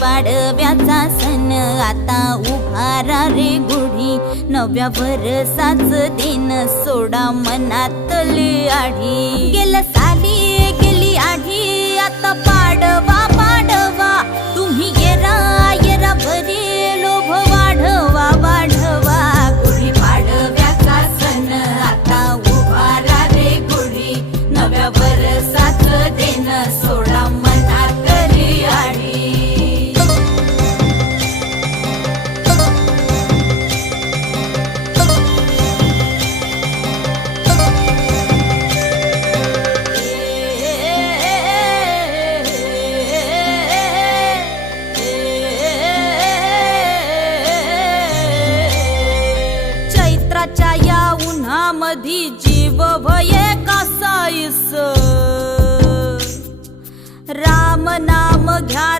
पाडव्याचा सण आता उभारा रे गुढी, नव्या वर्षाच दिन सोडा मनातली आढी। गेल्या साली गेली आढी, आता पाडवा पाडवा, तुम्ही येरा येरा भरी लोभ वाढवा वाढवा। गुढी पाडव्याचा सण आता उभारा रे गुढी, नव्या वर्षाच दिन सोडा मनातली आढी। चैत्राच्या या उन्हामधी जीव भये कासाईस, राम नाम घ्या